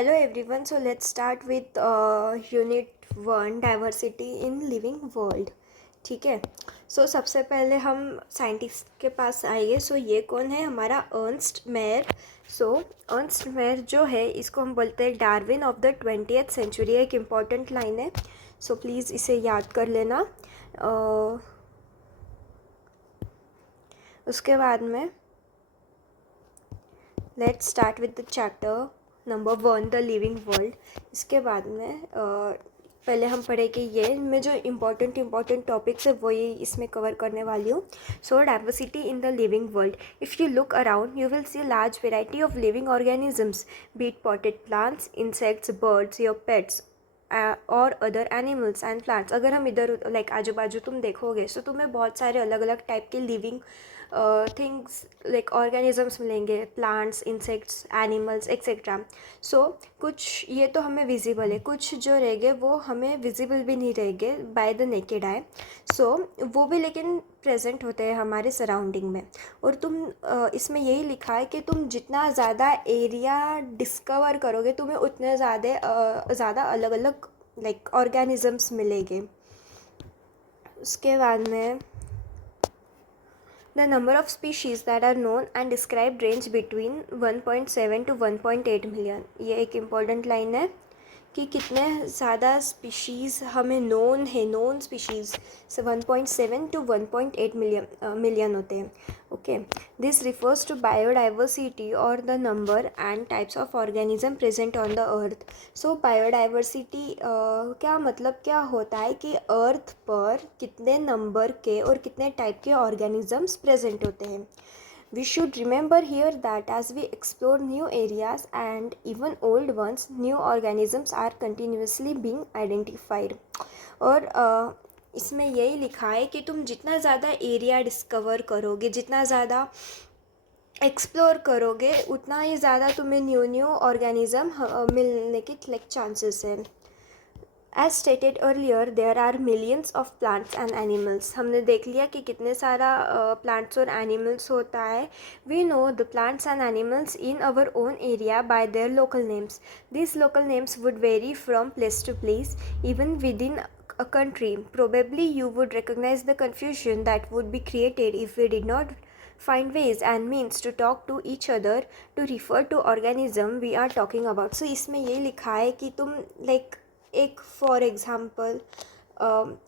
Hello everyone, so let's start with Unit 1 diversity in living world. ठीक है. सो सबसे पहले हम साइंटिस्ट के पास आएंगे. सो ये कौन है? हमारा Ernst Mayr. So Ernst Mayr जो है इसको हम बोलते हैं Darwin of the 20th century. एक इम्पॉर्टेंट लाइन है, सो प्लीज़ इसे याद कर लेना. उसके बाद में let's start with the chapter number 1 the living world. इसके बाद में पहले हम पढ़े कि ये मैं जो इम्पॉर्टेंट टॉपिक्स है वही इसमें कवर करने वाली हूँ. So diversity in the living world. If you look around you will see large variety of living organisms, be it potted plants, insects, birds, your pets और अदर एनिमल्स एंड प्लांट्स. अगर हम इधर लाइक आजू बाजू तुम देखोगे तो तुम्हें बहुत सारे अलग अलग टाइप के लिविंग थिंग्स लाइक ऑर्गेनिजम्स मिलेंगे, प्लांट्स, इंसेक्ट्स, एनिमल्स एक्सेट्रा. सो कुछ ये तो हमें विजिबल है, कुछ जो रहेंगे वो हमें विजिबल भी नहीं रहेंगे बाय द नेकेड आई. सो वो भी लेकिन प्रेजेंट होते हैं हमारे सराउंडिंग में. और तुम इसमें यही लिखा है कि तुम जितना ज़्यादा एरिया डिस्कवर करोगे तुम्हें उतने ज़्यादा अलग अलग लाइक ऑर्गेनिजम्स मिलेंगे. उसके बाद में The number of species that are known and described range between 1.7 to 1.8 million. ये एक इम्पॉर्टेंट लाइन है कि कितने ज़्यादा स्पीशीज़ हमें नोन है. नोन स्पीशीज़ से 1.7 टू 1.8 मिलियन होते हैं. Okay, this refers to biodiversity और the number and types of organism present on the earth. So biodiversity क्या मतलब क्या होता है कि अर्थ पर कितने नंबर के और कितने टाइप के ऑर्गेनिजम्स प्रेजेंट होते हैं. We should remember here that as we explore new areas and even old ones, new organisms are continuously being identified. और इसमें यही लिखा है कि तुम जितना ज़्यादा एरिया डिस्कवर करोगे, जितना ज़्यादा एक्सप्लोर करोगे, उतना ही ज़्यादा तुम्हें न्यू ऑर्गेनिज्म मिलने की लाइक चांसेस है. As stated earlier, there are millions of plants and animals. हमने देख लिया कि कितने सारा plants और animals होता है. We know the plants and animals in our own area by their local names. These local names would vary from place to place, even within a country. Probably you would recognize the confusion that would be created if we did not find ways and means to talk to each other to refer to organism we are talking about. So इसमें ये लिखा है कि तुम like एक for example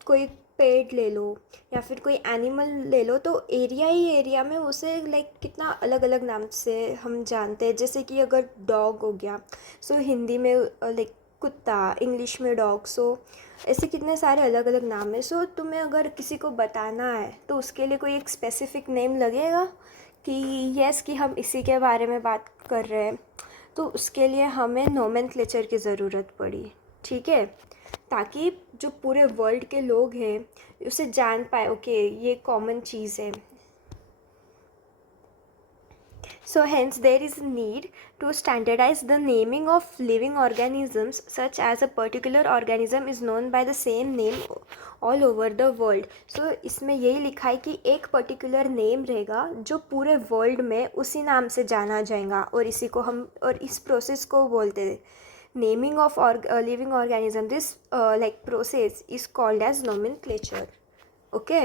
कोई पेड़ ले लो या फिर कोई एनिमल ले लो, तो एरिया में उसे लाइक कितना अलग अलग नाम से हम जानते हैं. जैसे कि अगर डॉग हो गया, सो हिंदी में लाइक कुत्ता, इंग्लिश में डॉग. सो ऐसे कितने सारे अलग अलग नाम है. सो तुम्हें अगर किसी को बताना है तो उसके लिए कोई एक स्पेसिफिक नेम लगेगा कि यस कि हम इसी के बारे में बात कर रहे हैं. तो उसके लिए हमें नोमेनक्लेचर की ज़रूरत पड़ी. ठीक है, ताकि जो पूरे वर्ल्ड के लोग हैं उसे जान पाए, ओके ये कॉमन चीज़ है. So hence there is a need to standardize the naming of living organisms, such as a particular organism is known by the same name all over the world. So इसमें यही लिखा है कि एक particular name रहेगा जो पूरे world में उसी नाम से जाना जाएगा. और इसी को हम और इस प्रोसेस को बोलते हैं naming of living organism. This like process is called as nomenclature. Okay.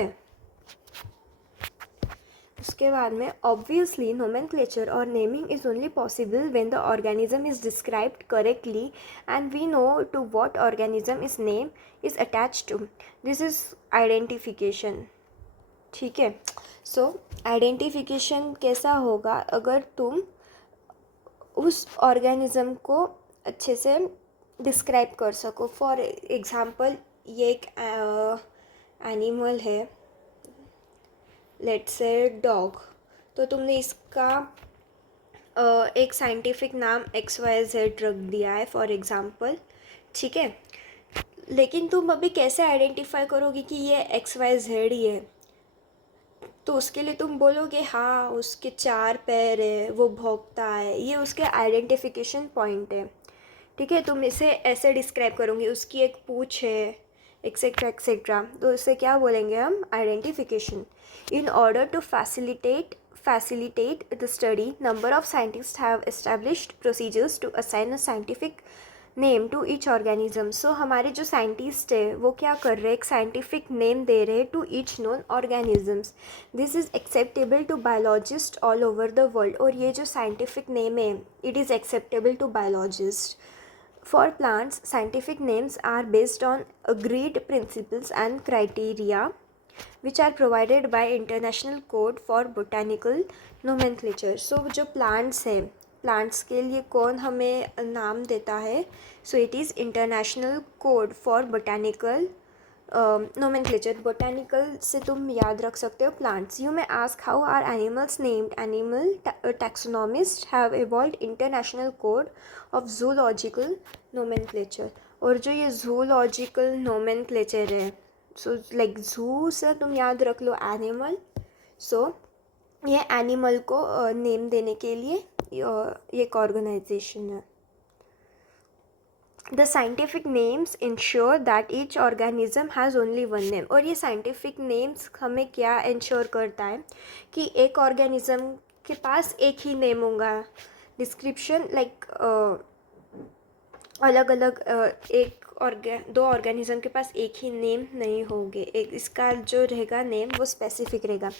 उसके बाद में obviously nomenclature or naming is only possible when the organism is described correctly and we know to what organism is name is attached to. This is identification. ठीक है. So identification कैसा होगा? अगर तुम उस organism को अच्छे से डिस्क्राइब कर सको. फॉर एग्ज़ाम्पल ये एक एनिमल है, लेट्स से डॉग. तो तुमने इसका एक साइंटिफिक नाम XYZ रख दिया है फॉर एग्ज़ाम्पल. ठीक है, लेकिन तुम अभी कैसे आइडेंटिफाई करोगे कि ये XYZ ही है? तो उसके लिए तुम बोलोगे हाँ उसके 4 पैर है, वो भौंकता है. ये उसके आइडेंटिफिकेशन पॉइंट है. ठीक है, तुम इसे ऐसे डिस्क्राइब करोगे, उसकी एक पूँछ है एक्सेट्रा. तो इसे क्या बोलेंगे हम? Identification. In order to facilitate facilitate the study, number of scientists have established procedures to assign a scientific name to each organism. So हमारे जो साइंटिस्ट है वो क्या कर रहे हैं, एक साइंटिफिक नेम दे रहे हैं to each known organisms. This is acceptable to biologist all over the world. और ये जो साइंटिफिक नेम है it is acceptable to biologist. For plants, scientific names are based on agreed principles and criteria which are provided by International Code for Botanical Nomenclature. So जो plants है, plants के लिए कौन हमें नाम देता है? So it is International Code for Botanical nomenclature. Botanical से तुम याद रख सकते हो plants. You may ask how are animals named? Animal taxonomists have evolved International Code of Zoological Nomenclature. और जो ये zoological nomenclature है, so like zoo से तुम याद रख लो animal. So ये animal को name देने के लिए ये एक organization है. The scientific names ensure that each organism has only one name. और ये scientific names हमें क्या ensure करता है कि एक organism के पास एक ही name होगा. Description like अलग अलग दो ऑर्गेनिज्म के पास एक ही नेम नहीं होंगे. एक इसका जो रहेगा नेम वो स्पेसिफिक रहेगा.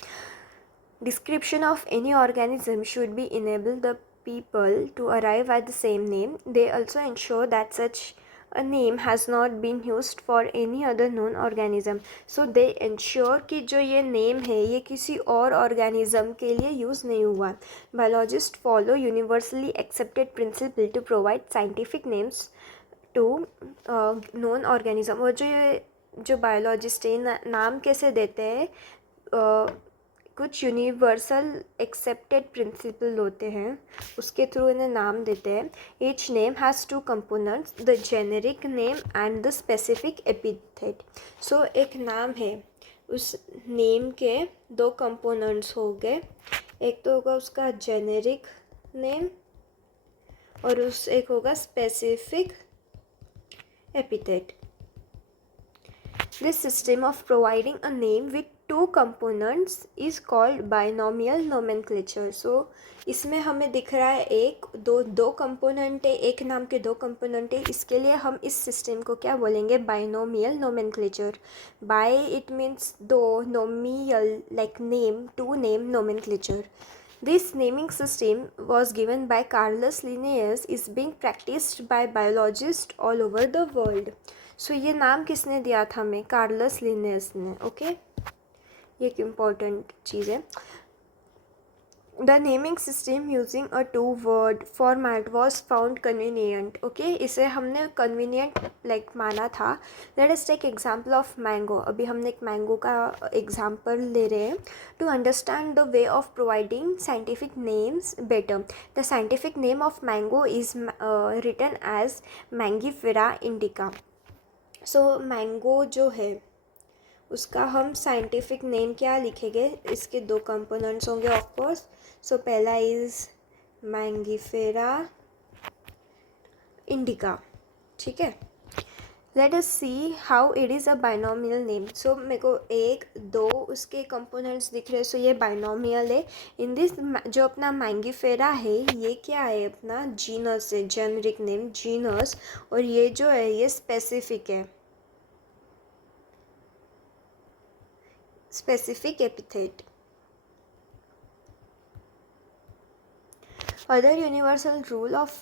Description of any organism should be enable the people to arrive at the same name. They also ensure that such a name has not been used for any other known organism. So they ensure कि जो ये name है ये किसी और organism के लिए use नहीं हुआ. Biologists follow universally accepted principle to provide scientific names to known organism. और जो biologist है नाम कैसे देते हैं, कुछ यूनिवर्सल एक्सेप्टेड प्रिंसिपल होते हैं उसके थ्रू इन्हें नाम देते हैं. Each name has two components, the generic name and the specific epithet. So एक नाम है, उस नेम के दो कंपोनेंट्स हो गए. एक तो होगा उसका जेनेरिक नेम और एक होगा specific epithet. This system of providing a name with two components is called binomial nomenclature. So इसमें हमें दिख रहा है एक दो कंपोनेंट है, एक नाम के दो कंपोनेंट है. इसके लिए हम इस सिस्टम को क्या बोलेंगे? Binomial nomenclature. Bi it means दो, nomial like name, two name nomenclature. This naming system was given by Carolus Linnaeus, is being practiced by biologists all over the world. So ये नाम किसने दिया था हमें? कार्लस लिनेयस ने. Okay, ये एक इम्पॉर्टेंट चीज़ है. The naming system using a 2-word format was found convenient. Okay, इसे हमने कन्वीनियंट लाइक माना था. Let us take example of mango. अभी हमने एक मैंगो का एग्जाम्पल ले रहे हैं to understand the way of providing scientific names better. The scientific name of mango is written as Mangifera indica. So mango जो है उसका हम साइंटिफिक नेम क्या लिखेंगे? इसके दो कंपोनेंट्स होंगे ऑफ कोर्स. सो पहला इज़ मैंगीफेरा इंडिका. ठीक है, let us see how it is a binomial name. So मेरे को एक दो उसके कंपोनेंट्स दिख रहे हैं. सो ये बाइनोमियल है. इन दिस जो अपना मैंगीफेरा है ये क्या है? अपना जीनस है, जेनरिक नेम जीनस. और ये जो है ये स्पेसिफिक है, specific epithet. Other universal rule of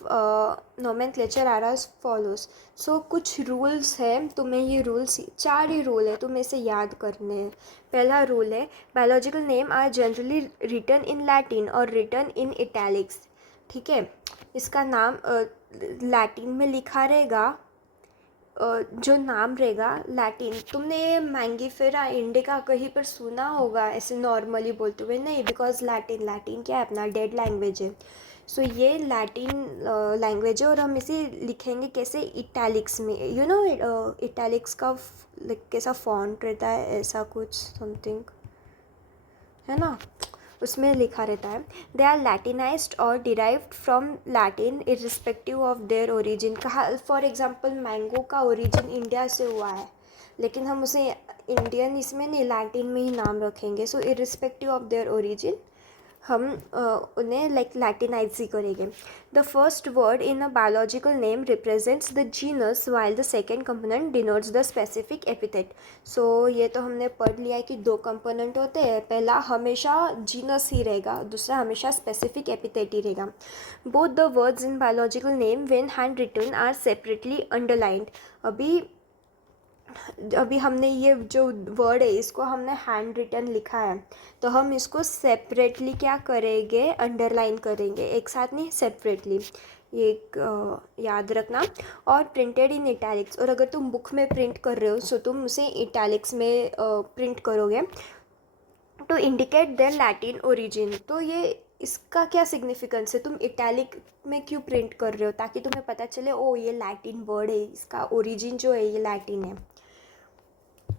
nomenclature are as follows. So कुछ rules है, तुम्हें ये rules 4 ही rule है, तुम्हें इसे याद करने हैं. पहला rule है biological name are generally written in Latin or written in italics. ठीक है, इसका नाम लैटिन में लिखा रहेगा. जो नाम रहेगा लैटिन. तुमने ये मैंगीफेरा इंडिका कहीं पर सुना होगा ऐसे नॉर्मली बोलते हुए? नहीं, बिकॉज लैटिन क्या है? अपना डेड लैंग्वेज है. सो ये लैटिन लैंग्वेज है और हम इसे लिखेंगे कैसे? इटैलिक्स में. यू नो इटैलिक्स का कैसा फॉन्ट रहता है, ऐसा कुछ समथिंग है ना, उसमें लिखा रहता है. दे आर लैटिनाइज्ड और derived from Latin irrespective of their origin. कहा फॉर एग्जांपल मैंगो का ओरिजिन इंडिया से हुआ है लेकिन हम उसे इंडियन इसमें नहीं लैटिन में ही नाम रखेंगे. So irrespective of their origin हम उन्हें लाइक लैटिनाइज ही करेंगे। The first word in a biological name represents the genus while the second component denotes the specific epithet. So ये तो हमने पढ़ लिया है कि दो कंपोनेंट होते हैं, पहला हमेशा जीनस ही रहेगा, दूसरा हमेशा स्पेसिफिक एपिथेट ही रहेगा। Both the words in biological name when hand written are separately underlined. अभी हमने ये जो वर्ड है इसको हमने हैंड रिटन लिखा है, तो हम इसको सेपरेटली क्या करेंगे, अंडरलाइन करेंगे, एक साथ नहीं, सेपरेटली। ये याद रखना। और प्रिंटेड इन इटैलिक्स, और अगर तुम बुक में प्रिंट कर रहे हो तो तुम उसे इटैलिक्स में प्रिंट करोगे to indicate their Latin origin. तो ये इसका क्या सिग्निफिकेंस है, तुम इटैलिक में क्यों प्रिंट कर रहे हो, ताकि तुम्हें पता चले ओ ये लैटिन वर्ड है, इसका ओरिजिन जो है ये लैटिन है।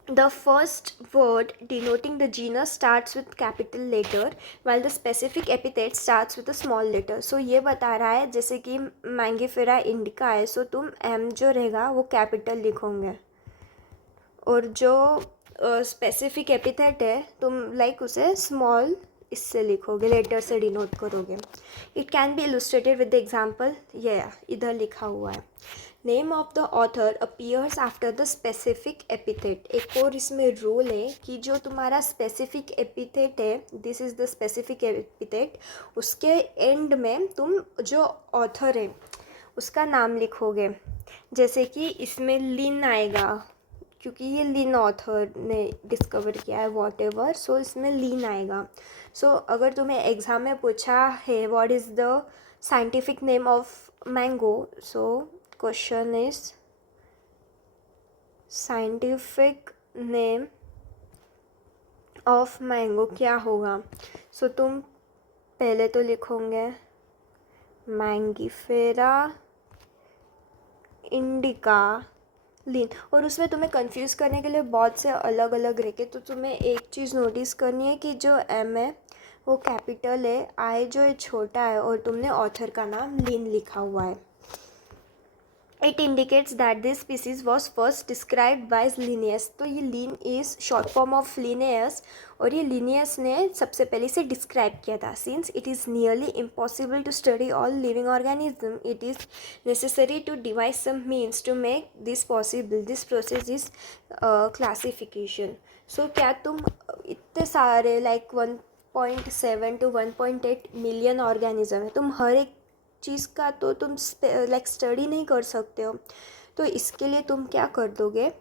The first word denoting the genus starts with capital letter while the specific epithet starts with a small letter. So ये बता रहा है जैसे कि मैंगीफेरा इंडिका है, सो तुम M जो रहेगा वो कैपिटल लिखोगे, और जो स्पेसिफिक एपिथेट है तुम लाइक उसे स्मॉल इससे लिखोगे, लेटर से डिनोट करोगे। It can be illustrated with the example, ये इधर लिखा हुआ है। Name of the author appears after the specific epithet. एक और इसमें रूल है कि जो तुम्हारा स्पेसिफिक एपिथेट है, this is the specific epithet, उसके एंड में तुम जो ऑथर है उसका नाम लिखोगे। जैसे कि इसमें लिन आएगा क्योंकि ये लिन ऑथर ने डिस्कवर किया है वॉट एवर, सो इसमें लिन आएगा। सो अगर तुम्हें एग्ज़ाम में पूछा है what is the scientific name of mango, so question is scientific name of mango क्या होगा। सो तुम पहले तो लिखोगे मैंगीफेरा इंडिका लिन, और उसमें तुम्हें कंफ्यूज करने के लिए बहुत से अलग अलग रखे, तो तुम्हें एक चीज़ नोटिस करनी है कि जो एम है वो कैपिटल है, आई जो है छोटा है, और तुमने ऑथर का नाम लिन लिखा हुआ है। It indicates that this species was first described by Linnaeus. तो ये Linn is short form of Linnaeus, और ये लिनियस ने सबसे पहले इसे डिस्क्राइब किया था। Since it is nearly impossible to study all living organism, it is necessary to devise some means to make this possible. This process is classification. So क्या तुम इतने सारे लाइक 1.7 to 1.8 मिलियन ऑर्गेनिज्म है, तुम हर एक चीज़ का तो तुम लाइक स्टडी नहीं कर सकते हो, तो इसके लिए तुम क्या कर दोगे,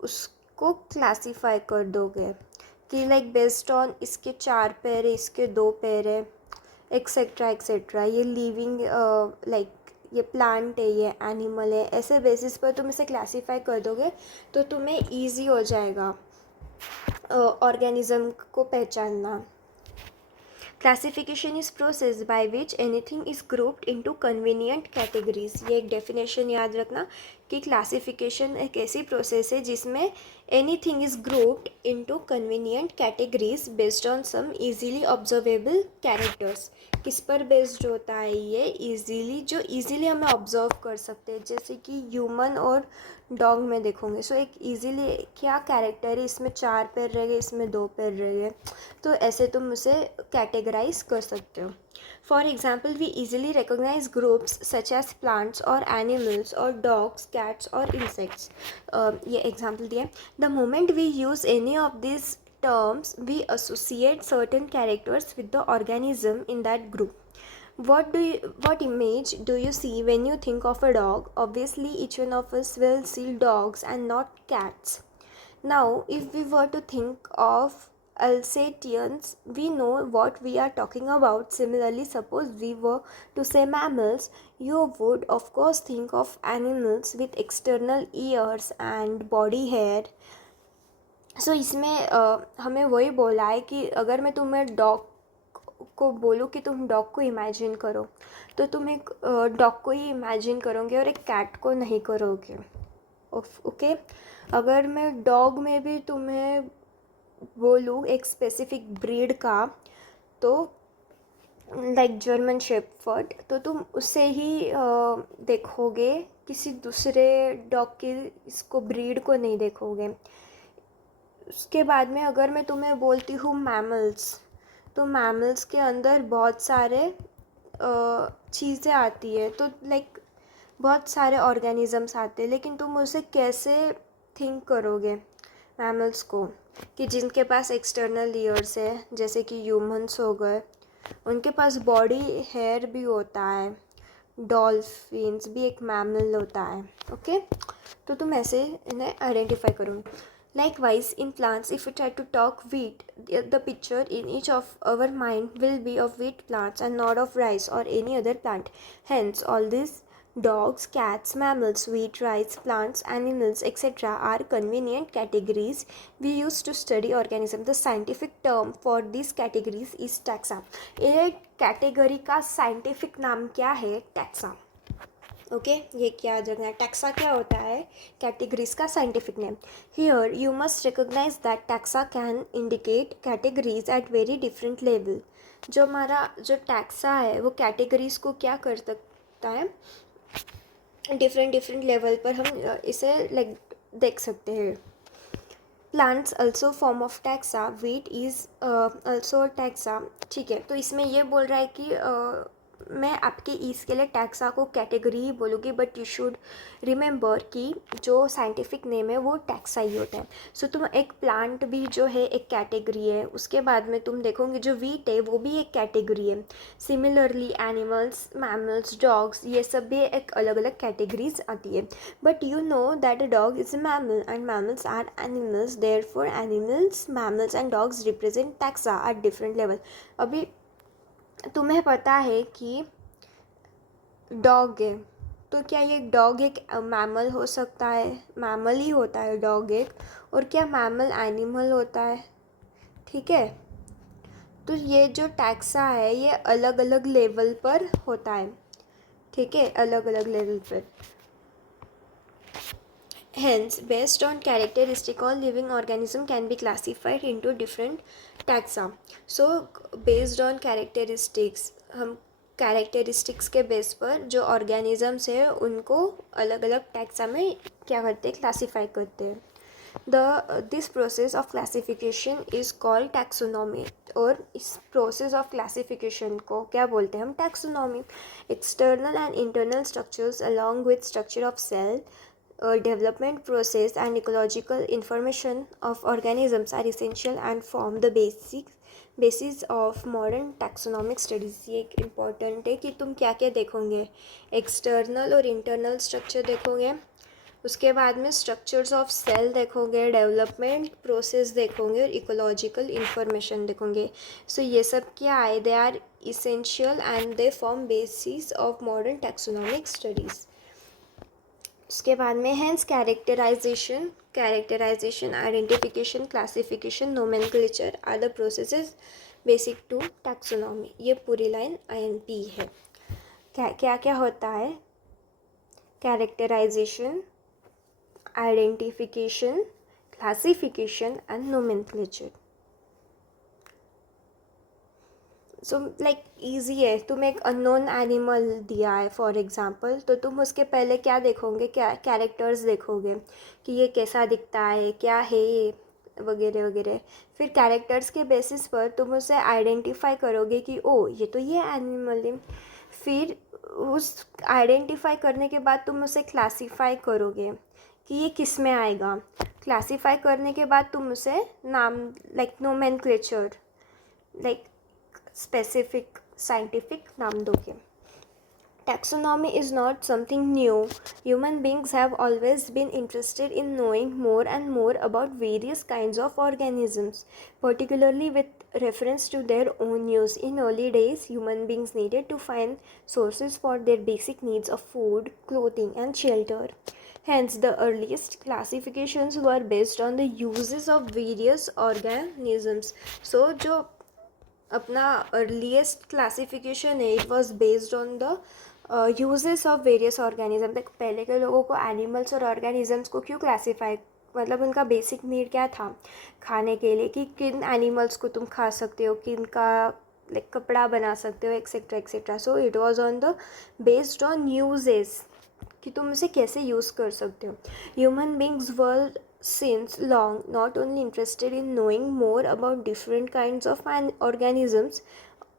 उसको क्लासीफाई कर दोगे कि लाइक बेस्ड ऑन इसके 4 पैर है, इसके 2 पैर है, एक्सेट्रा एक्सेट्रा, ये लिविंग लाइक ये प्लांट है, ये एनिमल है, ऐसे बेसिस पर तुम इसे क्लासीफाई कर दोगे, तो तुम्हें ईजी हो जाएगा ऑर्गेनिज्म को पहचानना। Classification is process by which anything is grouped into convenient categories। ये एक डेफिनेशन याद रखना कि क्लासिफिकेशन एक ऐसी प्रोसेस है जिसमें anything is grouped into convenient categories based on some easily observable characters। किस पर बेस्ड होता है ये, इजीली, जो इजीली हमें ऑब्जर्व कर सकते हैं, जैसे कि ह्यूमन और डॉग में देखोगे। सो एक इजीली क्या कैरेक्टर है, इसमें 4 पैर रह गए, इसमें 2 पैर रह गए, तो ऐसे तुम उसे कैटेगराइज कर सकते हो। For example we easily recognise groups such as plants और एनिमल्स और डॉग्स, कैट्स और इंसेक्ट्स। ये एग्जाम्पल दिया। The moment we use any of this terms, we associate certain characters with the organism in that group. What image do you see when you think of a dog? Obviously, each one of us will see dogs and not cats. Now, if we were to think of Alsatians, we know what we are talking about. Similarly, suppose we were to say mammals, you would of course think of animals with external ears and body hair. सो इसमें हमें वही बोला है कि अगर मैं तुम्हें dog को बोलूँ कि तुम डॉग को इमेजिन करो, तो तुम एक डॉग को ही इमेजिन करोगे और एक कैट को नहीं करोगे। ओके, अगर मैं डॉग में भी तुम्हें बोलूँ एक स्पेसिफिक ब्रीड का, तो लाइक जर्मन शेफर्ड, तो तुम उससे ही देखोगे, किसी दूसरे डॉग की इसको ब्रीड को नहीं देखोगे। उसके बाद में अगर मैं तुम्हें बोलती हूँ मैमल्स, तो मैमल्स के अंदर बहुत सारे चीज़ें आती है, तो लाइक बहुत सारे ऑर्गेनिजम्स आते हैं, लेकिन तुम उसे कैसे थिंक करोगे मैमल्स को, कि जिनके पास एक्सटर्नल ईयर्स है, जैसे कि ह्यूमंस हो गए, उनके पास बॉडी हेयर भी होता है, डॉल्फिन्स भी एक मैमल होता है, ओके। तो तुम ऐसे इन्हें आइडेंटिफाई करोगे। Likewise, in plants, if we try to talk wheat, the picture in each of our mind will be of wheat plants and not of rice or any other plant. Hence, all these dogs, cats, mammals, wheat, rice, plants, animals, etc. are convenient categories we use to study organism. The scientific term for these categories is taxa. ये category का scientific नाम क्या है? Taxa. Okay, ये क्या जगह है? Taxa क्या होता है? कैटेगरीज का scientific name. Here you must recognise that taxa can indicate categories at very different level. जो हमारा जो टैक्सा है वो कैटेगरीज को क्या कर सकता है? डिफरेंट लेवल पर हम इसे लाइक देख सकते हैं। Plants also form of taxa, wheat is also taxa. ठीक है, तो इसमें ये बोल रहा है कि मैं आपके ईज के लिए टैक्सा को कैटेगरी ही बोलूँगी, बट यू शुड रिमेंबर कि जो साइंटिफिक नेम है वो टैक्सा ही होता है। सो तुम एक प्लांट भी जो है एक कैटेगरी है, उसके बाद में तुम देखोगे जो वीट है वो भी एक कैटेगरी है। सिमिलरली एनिमल्स, मैमल्स, डॉग्स, ये सब भी एक अलग अलग कैटेगरीज आती है। But you know that a dog is a mammal and mammals are animals, therefore animals, mammals and dogs represent taxa at different level. अभी तुम्हें पता है कि डॉग है, तो क्या ये डॉग एक मैमल हो सकता है? मैमल ही होता है डॉग एक। और क्या मैमल एनिमल होता है? ठीक है, तो ये जो टैक्सा है ये अलग अलग लेवल पर होता है, ठीक है, अलग अलग लेवल पर। Hence, based on characteristic, all living organism can be classified into different taxa. So, based on characteristics, हम कैरेक्टरिस्टिक्स के बेस पर जो ऑर्गेनिजम्स है उनको अलग अलग टैक्सा में क्या करते हैं? क्लासीफाई करते हैं। This process of classification is called taxonomy. और इस प्रोसेस ऑफ क्लासिफिकेशन को क्या बोलते हैं हम? Taxonomy. External and internal structures along with structure of cell, development process and ecological information of organisms are essential and form the basis of modern taxonomic studies। ये एक important है कि तुम क्या क्या देखोगे, एक्सटर्नल और इंटरनल स्ट्रक्चर देखोगे, उसके बाद में स्ट्रक्चर्स ऑफ सेल देखोगे, डेवलपमेंट प्रोसेस देखोगे और इकोलॉजिकल इंफॉर्मेशन देखोगे। सो ये सब क्या है? They are essential and they form basis of modern taxonomic studies. उसके बाद में hence characterisation, identification, classification, nomenclature are the processes basic to taxonomy. ये पूरी लाइन INP है। क्या क्या होता है? Characterisation, identification, classification and nomenclature. So like easy है। तुम एक अननोन एनिमल दिया है फॉर एग्ज़ाम्पल, तो तुम उसके पहले क्या देखोगे? क्या कैरेक्टर्स देखोगे कि ये कैसा दिखता है, क्या है ये, वगैरह वगैरह। फिर कैरेक्टर्स के बेसिस पर तुम उसे आइडेंटिफाई करोगे कि ओ ये तो ये एनिमल है। फिर उस आइडेंटिफाई करने के बाद तुम उसे क्लासीफाई करोगे कि ये किस में आएगा। क्लासीफाई करने के बाद तुम उसे नाम like nomenclature, like specific scientific नाम दोगे। Taxonomy is not something new. Human beings have always been interested in knowing more and more about various kinds of organisms, particularly with reference to their own use. In early days, human beings needed to find sources for their basic needs of food, clothing, and shelter. Hence, the earliest classifications were based on the uses of various organisms. So, जो अपना earliest classification है, it was based on the uses of various organism. तक पहले के लोगों को animals और organisms को क्यों क्लासीफाई, मतलब उनका बेसिक नीड क्या था खाने के लिए, कि किन एनिमल्स को तुम खा सकते हो, किन का लाइक कपड़ा बना सकते हो, etcetera etcetera. So it was on the based on uses कि तुम उसे कैसे यूज़ कर सकते हो। Human beings were since long not only interested in knowing more about different kinds of organisms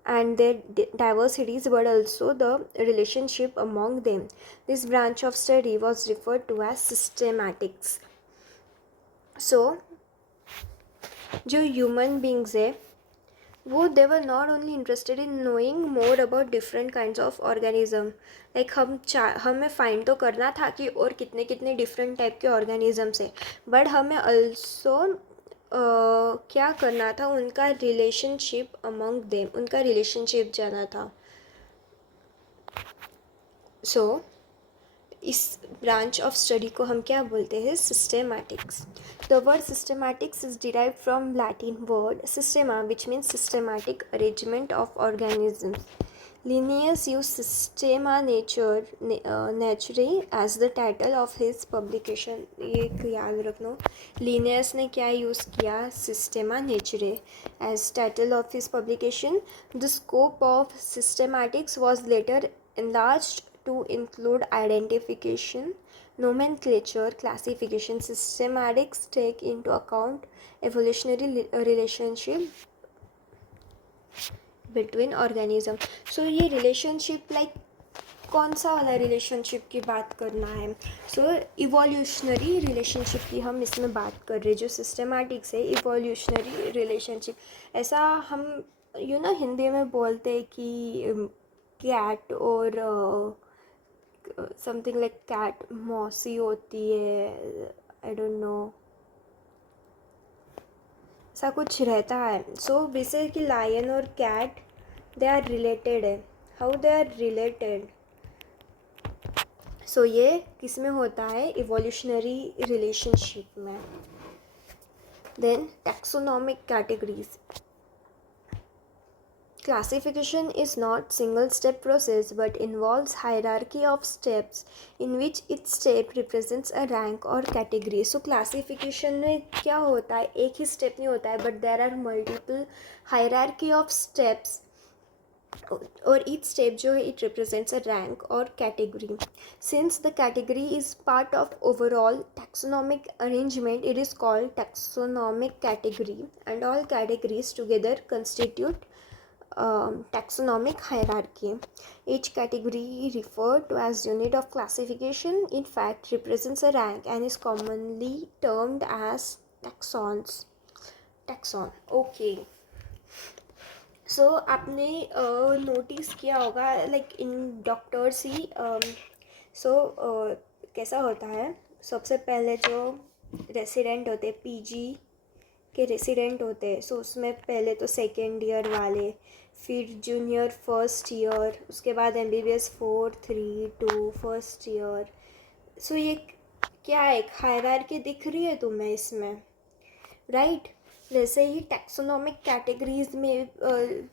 and their diversities, but also the relationship among them. This branch of study was referred to as systematics. So जो human beings है वो they were not only interested in knowing more about different kinds of organism, like हमें find तो करना था कि और कितने कितने डिफरेंट टाइप के ऑर्गेनिजम्स है, बट हमें अल्सो क्या करना था, उनका रिलेशनशिप अमंग देम, उनका रिलेशनशिप जाना था. सो इस ब्रांच ऑफ स्टडी को हम क्या बोलते हैं, systematics. The word systematics is derived from Latin word systema which means systematic arrangement of organisms. Linnaeus used Systema Naturae as the title of his publication. ये याद रखना, Linnaeus ने क्या यूज़ किया, Systema Naturae as title of his publication. The scope of systematics was later enlarged to include identification, nomenclature, classification. Systematics take into account evolutionary relationship between organism. So ये relationship like कौन सा वाला relationship की बात करना है. सो evolutionary relationship की हम इसमें बात कर रहे हैं. जो सिस्टमैटिक्स है इवोल्यूशनरी रिलेशनशिप, ऐसा हम हिंदी में बोलते हैं कि कैट और समथिंग लाइक कैट मौसी होती है, आई डोंट नो, ऐसा कुछ रहता है. सो बेसिकली लायन और कैट दे आर रिलेटेड है. How they are related, so ये किस में होता है, इवोल्यूशनरी रिलेशनशिप में. Then taxonomic categories. Classification is not single step process but involves hierarchy of steps in which each step represents a rank or category. So classification में क्या होता है, एक ही step नहीं होता है but there are multiple hierarchy of steps और each step जो है it represents a rank or category. Since the category is part of overall taxonomic arrangement, it is called taxonomic category, and all categories together constitute taxonomic hierarchy. Each category referred to as unit of classification in fact represents a rank and is commonly termed as taxons. Taxon. Okay. So आपने notice किया होगा like in doctors ही कैसा होता है, सबसे पहले जो resident होते हैं पीजी के रेसिडेंट होते हैं, सो उसमें पहले तो सेकेंड ईयर वाले, फिर जूनियर फर्स्ट ईयर, उसके बाद एमबीबीएस 4 3 2 फर्स्ट ईयर. सो ये क्या एक हायरार्की दिख रही है तुम्हें इसमें, राइट. वैसे ही टैक्सोनॉमिक कैटेगरीज में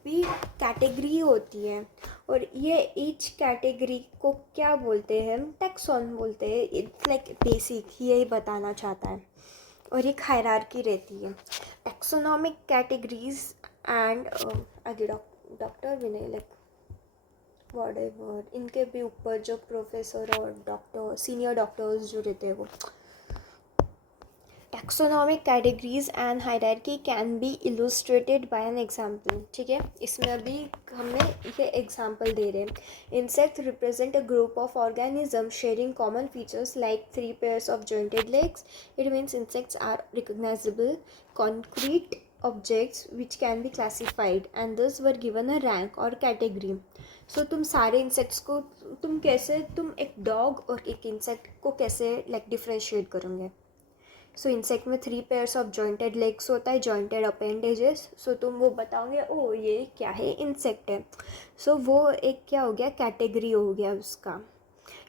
भी कैटेगरी होती है और ये ईच कैटेगरी को क्या बोलते हैं, टैक्सॉन बोलते हैं. इट्स लाइक बेसिक यही बताना चाहता है और एक हायरार्की रहती है. टैक्सोनॉमिक कैटेगरीज एंड आगे डॉक्टर भी नहीं लाइक व्हाटएवर, इनके भी ऊपर जो प्रोफेसर और डॉक्टर सीनियर डॉक्टर्स जो रहते हैं वो. Taxonomic categories and hierarchy can be illustrated by an example. ठीक है, इसमें अभी हमें ये एग्जाम्पल दे रहे हैं. Insect represent a group of organism sharing common features like 3 pairs of jointed legs. It means insects are recognizable concrete objects which can be classified and thus were given a rank or category. So तुम सारे insects को तुम एक dog और एक insect को कैसे like differentiate करोगे. सो इंसेक्ट में 3 pairs ऑफ जॉइंटेड लेग्स होता है, जॉइंटेड अपेंडेजेस. सो तुम वो बताओगे ओ ये क्या है, इंसेक्ट है. सो वो एक क्या हो गया, कैटेगरी हो गया उसका.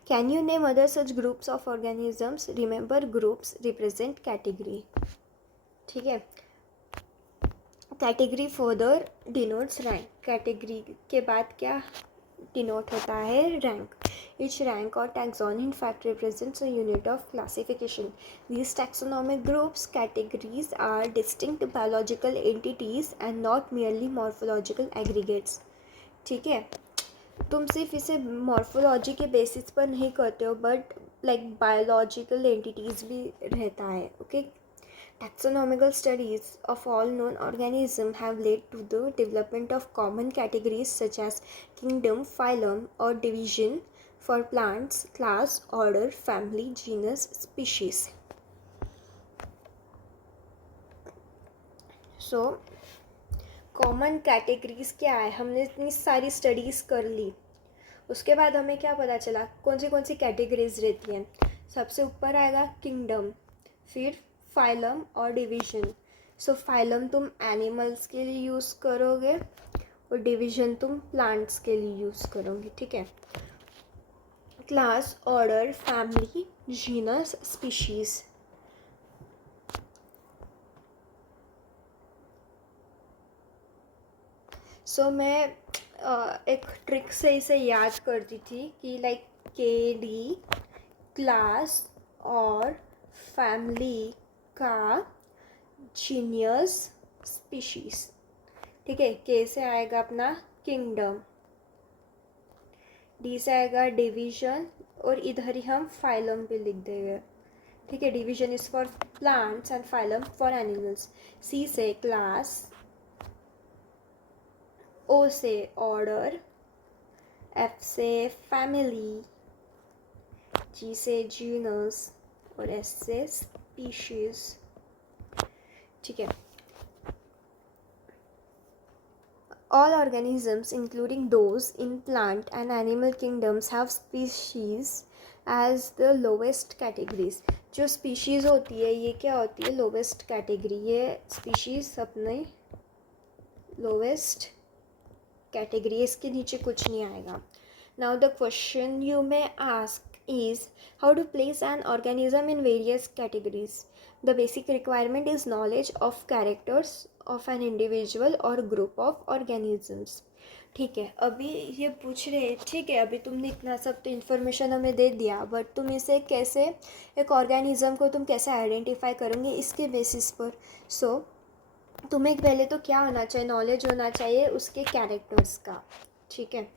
Can you name other such groups of organisms. Remember groups represent category. ठीक है, category further denotes rank. Category के बाद क्या डिनोट होता है, rank. Each rank or taxon in fact represents a unit of classification. These taxonomic groups, categories are distinct biological entities and not merely morphological aggregates. ठीक है, तुम सिर्फ इसे मॉर्फोलॉजी के बेसिस पर नहीं करते हो बट लाइक बायोलॉजिकल एंटिटीज़ भी रहता है. Okay. Taxonomical studies of all known organisms have led to the development of common categories such as kingdom, phylum, or division for plants, class, order, family, genus, species. So, common categories क्या है? हमने इतनी सारी studies कर ली, उसके बाद हमें क्या पता चला कौन सी कैटेगरीज रहती हैं. सबसे ऊपर आएगा किंगडम, फिर फाइलम और डिवीजन. सो फाइलम तुम एनिमल्स के लिए यूज़ करोगे और डिवीजन तुम प्लांट्स के लिए यूज़ करोगे. ठीक है. Class, order, family, genus, species. So मैं एक ट्रिक से इसे याद करती थी कि लाइक KD क्लास और फैमिली का जीनियस स्पीशीज़. ठीक है. K से आएगा अपना किंगडम, D से आएगा डिवीजन और इधर ही हम फाइलम पे लिख देंगे. ठीक है. Division is for plants and phylum for animals. C से क्लास, O से ऑर्डर, F से फैमिली, G से जीनस और S से स्पीशीज़. ठीक है. All organisms, including those in plant and animal kingdoms, have species as the lowest categories. जो species होती है ये क्या होती है? lowest category. ये species अपने lowest category, इसके नीचे कुछ नहीं आएगा. Now the question you may ask is how to place an organism in various categories. The basic requirement is knowledge of characters of an individual or group of organisms. ठीक है. अभी ये पूछ रहे हैं, ठीक है, अभी तुमने इतना सब तो इन्फॉर्मेशन हमें दे दिया, बट तुम इसे कैसे, एक ऑर्गेनिज्म को तुम कैसे आइडेंटिफाई करोगे इसके बेसिस पर. सो तुम्हें पहले तो क्या होना चाहिए? नॉलेज होना चाहिए उसके कैरेक्टर्स का. ठीक है.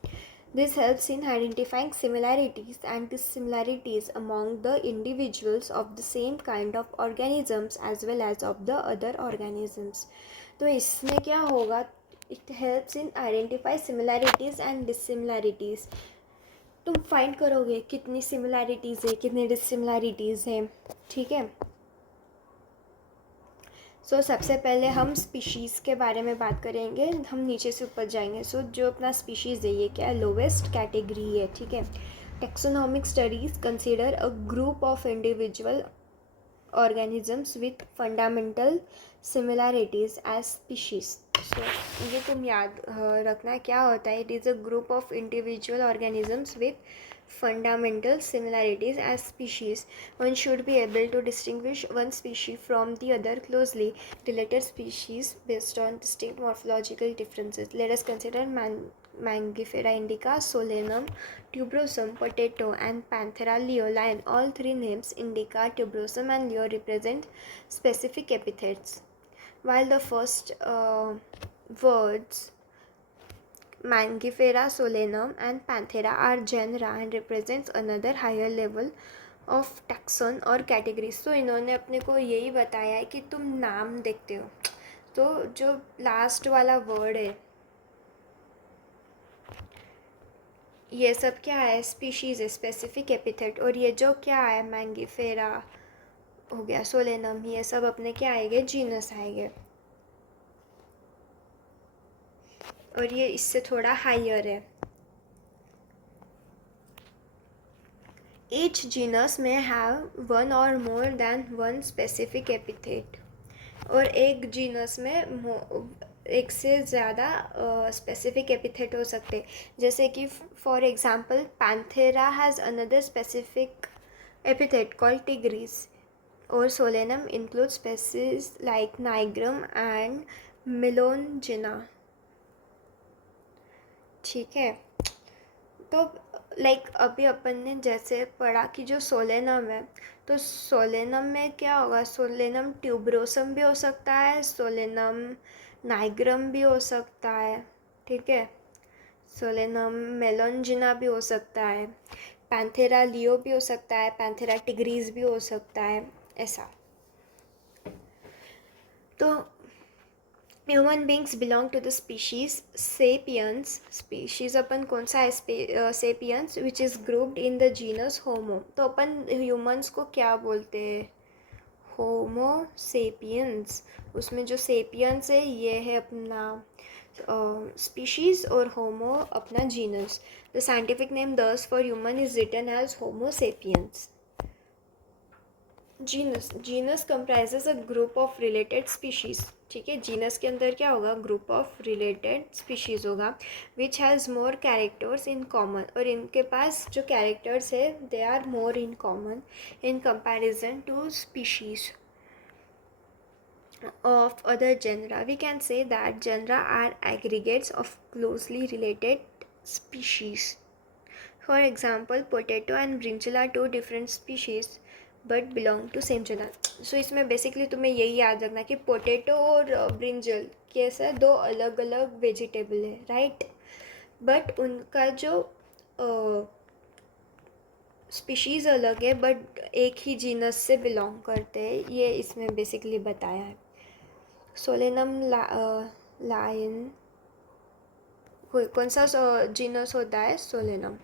This helps in identifying similarities and dissimilarities among the individuals of the same kind of organisms as well as of the other organisms. तो इसमें क्या होगा? It helps in identify similarities and dissimilarities. तुम find करोगे कितनी similarities है, कितनी डिससिमिलैरिटीज़ है. ठीक है. सो सबसे पहले हम स्पीशीज़ के बारे में बात करेंगे. हम नीचे से ऊपर जाएंगे. सो जो अपना स्पीशीज़ है ये क्या है? लोवेस्ट कैटेगरी है. ठीक है. Taxonomic studies consider a group of individual organisms with fundamental similarities as species. So ये तुम याद रखना क्या होता है. It is a group of individual organisms with fundamental similarities as species. One should be able to distinguish one species from the other closely related species based on distinct morphological differences. Let us consider Mangifera indica, Solanum, tuberosum, potato, and Panthera leo. Lion. All three names, indica, tuberosum, and leo, represent specific epithets, while the first words Mangifera, Solanum, and Panthera are genera and represents another higher level of taxon और categories. तो इन्होंने अपने को यही बताया है कि तुम नाम देखते हो तो जो लास्ट वाला वर्ड है ये सब क्या है? स्पीशीज़ है, स्पेसिफिक एपिथेट. और ये जो क्या है? मैंगीफेरा हो गया, सोलेनम, ये सब अपने क्या आएंगे? जीनस आएंगे. और ये इससे थोड़ा हायर है. Each genus may have one or more than one specific epithet. और एक जीनस में एक से ज़्यादा स्पेसिफिक एपिथेट हो सकते. जैसे कि for example Panthera has another specific epithet called tigris. और Solanum includes species like nigrum and melongena. ठीक है. तो लाइक अभी अपन ने जैसे पढ़ा कि जो सोलेनम है तो सोलेनम में क्या होगा? सोलेनम ट्यूबरोसम भी हो सकता है, सोलेनम नाइग्रम भी हो सकता है. ठीक है. सोलेनम मेलोंजिना भी हो सकता है. पैंथेरा लियो भी हो सकता है, पैंथेरा टिग्रीज भी हो सकता है, ऐसा। तो human beings belong to the species sapiens. Species अपन कौन सा है? Sapiens which is grouped in the genus homo. तो अपन ह्यूमंस को क्या बोलते हैं? Homo sapiens. उसमें जो सेपियंस है ये है अपना स्पीशीज और होमो अपना genus. The scientific name thus for human is written as Homo sapiens. Genus comprises a group of related species. ठीक है, जीनस के अंदर क्या होगा? ग्रुप ऑफ रिलेटेड स्पीशीज होगा which has more characters in common. और इनके पास जो कैरेक्टर्स है they are more in common in comparison to species of other genera. We can say that genera are aggregates of closely related species. For example, potato and brinjal are two different species but belong to same genera. So इसमें basically तुम्हें यही याद रखना कि potato और brinjal कैसा दो अलग अलग वेजिटेबल है, राइट? बट उनका जो स्पीशीज़ अलग है बट एक ही जीनस से बिलोंग करते हैं, ये इसमें बेसिकली बताया है। सोलेनम लायन कौन सा जीनस होता है? Solanum.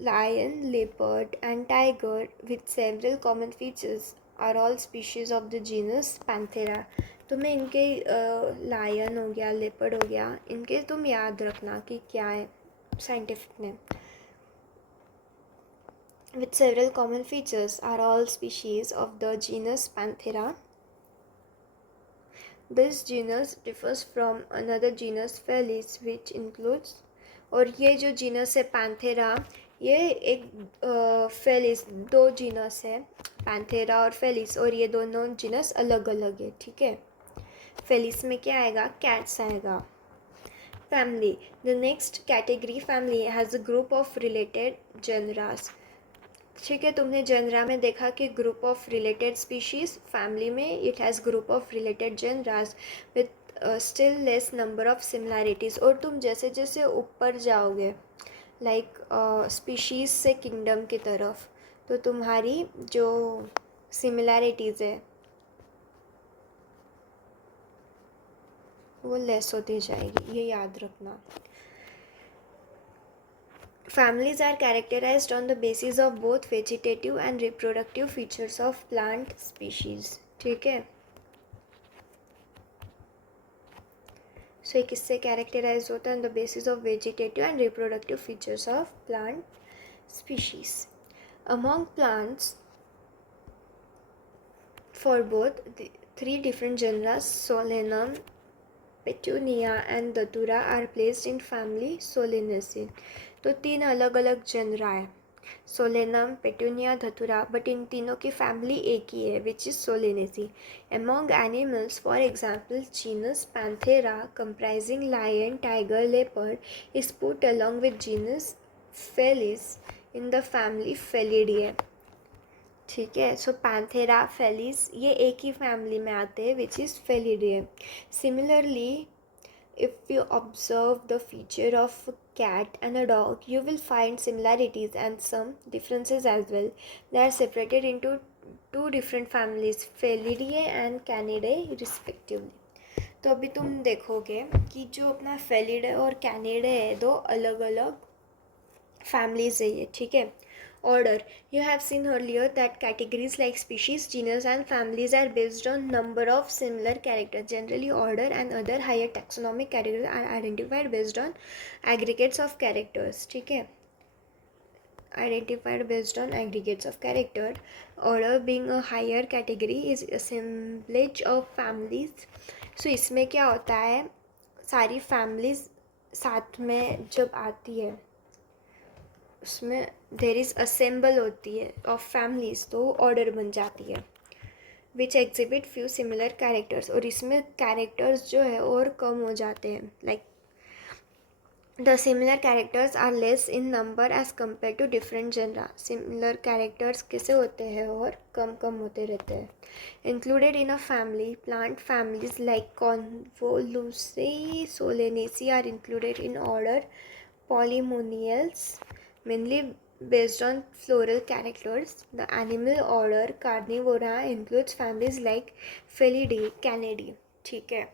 Lion, leopard and tiger with several common features are all species of the genus Panthera. तुम्हें इनके लायन हो गया, लेपर्ड हो गया, इनके तुम याद रखना कि क्या है scientific name. With several common features are all species of the genus Panthera. This genus differs from another genus Felis which includes, और ये जो जीनस है पैंथेरा, ये एक फेलिस, दो जीनस है पैंथेरा और फेलिस, और ये दोनों जीनस अलग अलग है। ठीक है, फेलिस में क्या आएगा? कैट्स आएगा। Family, the next category family has a group of related generas. ठीक है, तुमने जेनरा में देखा कि group of related species, family में it has group of related generas with still less number of similarities. और तुम जैसे जैसे ऊपर जाओगे लाइक स्पीशीज़ से किंगडम की तरफ, तो तुम्हारी जो सिमिलैरिटीज़ है वो लेस होती जाएगी, ये याद रखना। Families are characterized on the basis of both vegetative and reproductive features of plant species. ठीक है, सो ये किससे कैरेक्टराइज होता है? On the basis of vegetative and reproductive features of plant species. Among plants for both the three different genera, Solanum, Petunia and Datura are placed in family Solanaceae. तो तीन अलग अलग जनरा है, सोलेनम, पेटूनिया, धतुरा, बट इन तीनों की family एक ही है which is Solanaceae. Among animals, for example genus Panthera comprising lion, tiger, leopard is put along with genus Felis in the family Felidae. ठीक है, सो पैंथेरा, फेलिस ये एक ही फैमिली में आते हैं which is Felidae. Similarly if you observe the feature of a cat and a dog, you will find similarities and some differences as well. They are separated into two different families, Felidae and Canidae respectively. तो अभी तुम देखोगे कि जो अपना Felidae और Canidae है, दो अलग अलग फैमिलीज है ये। ठीक है, order, you have seen earlier that categories like species, genus and families are based on number of similar characters. Generally order and other higher taxonomic categories are identified based on aggregates of characters. ठीक है, identified based on aggregates of character. Order being a higher category is assemblage of families. So इसमें क्या होता है, सारी families साथ में जब आती है उसमें देर इज़ असेंबल होती है ऑफ फैमिलीज, तो ऑर्डर बन जाती है विच एग्जिबिट फ्यू सिमिलर कैरेक्टर्स। और इसमें कैरेक्टर्स जो है और कम हो जाते हैं, like the similar characters are less in number as compare to different genera. Similar characters कैसे होते हैं और कम कम होते रहते हैं। Included in a family, plant families like Convolvulaceae, Solanaceae are included in order Polemoniales mainly based on floral characters. The animal order Carnivora includes families like Felidae, Canidae. ठीक है.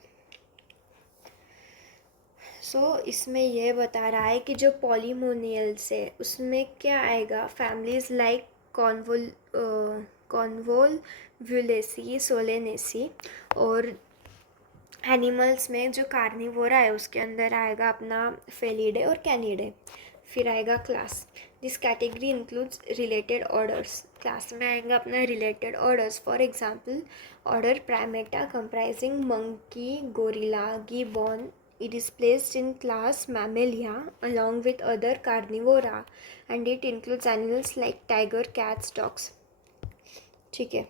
इसमें ये बता रहा है कि जो पॉलीमोनियल्स है उसमें क्या आएगा, फैमिलीज लाइक कॉन्वोल्व्युलेसी, सोलेनेसी. और एनिमल्स में जो कार्निवोरा है उसके अंदर आएगा अपना फेलिडे और कैनिडे. फिर आएगा class. This category includes related orders. Class में आएगा अपना related orders. For example order Primata comprising monkey, gorilla, gibbon. It is placed in class Mammalia along with other carnivora and it includes animals like tiger, cats, dogs. ठीक है.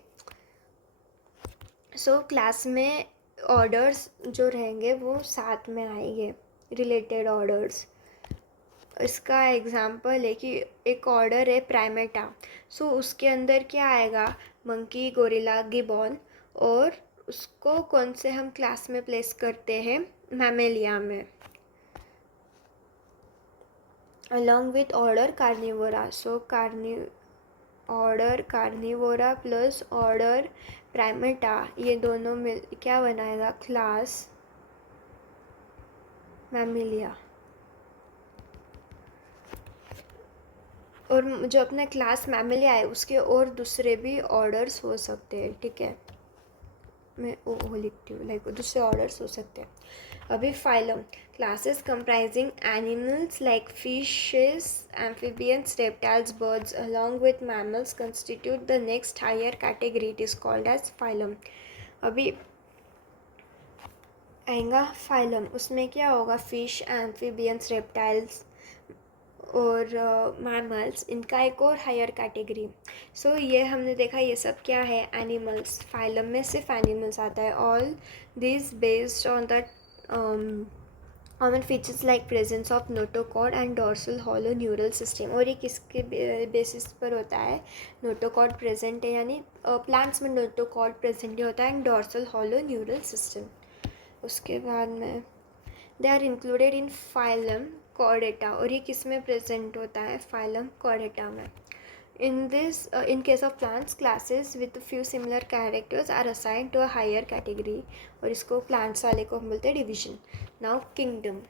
Class में orders जो रहेंगे वो साथ में आएंगे, रिलेटेड ऑर्डर्स. इसका एग्जांपल है कि एक ऑर्डर है प्राइमेटा. उसके अंदर क्या आएगा, मंकी, गोरिल्ला, गिबॉन. और उसको कौन से हम क्लास में प्लेस करते हैं, मैमेलिया में. Along with order Carnivora. Order Carnivora plus order Primata, ये दोनों मिल क्या बनाएगा, क्लास मैमेलिया. और जो अपना क्लास मैमेलिया है उसके और दूसरे भी ऑर्डर्स हो सकते हैं. ठीक है, मैं वो लिखती हूँ, लाइक दूसरे ऑर्डर्स हो सकते हैं. अभी phylum, classes comprising animals like fishes, amphibians, reptiles, birds along with mammals constitute the next higher category. It is called as phylum. अभी आएगा फाइलम, उसमें क्या होगा, फिश, एम्फीबियंस, रेप्टाइल्स और मैमल्स, इनका एक और हायर कैटेगरी. ये हमने देखा ये सब क्या है, एनिमल्स. फाइलम में सिर्फ एनिमल्स आता है. All this based on the common features like presence of notochord and dorsal hollow neural system. और ये किसके बेसिस पर होता है, नोटोकॉर्ड प्रेजेंट है, यानी प्लांट्स में नोटोकॉर्ड प्रेजेंट ही होता है, and dorsal hollow neural system. उसके बाद में they are included in phylum Chordata. और ये किस में प्रेजेंट होता है, फाइलम कॉर्डेटा में. in case of plants, classes with few similar characters are assigned to a higher category. और इसको plants वाले को हम बोलते हैं division. Now kingdom.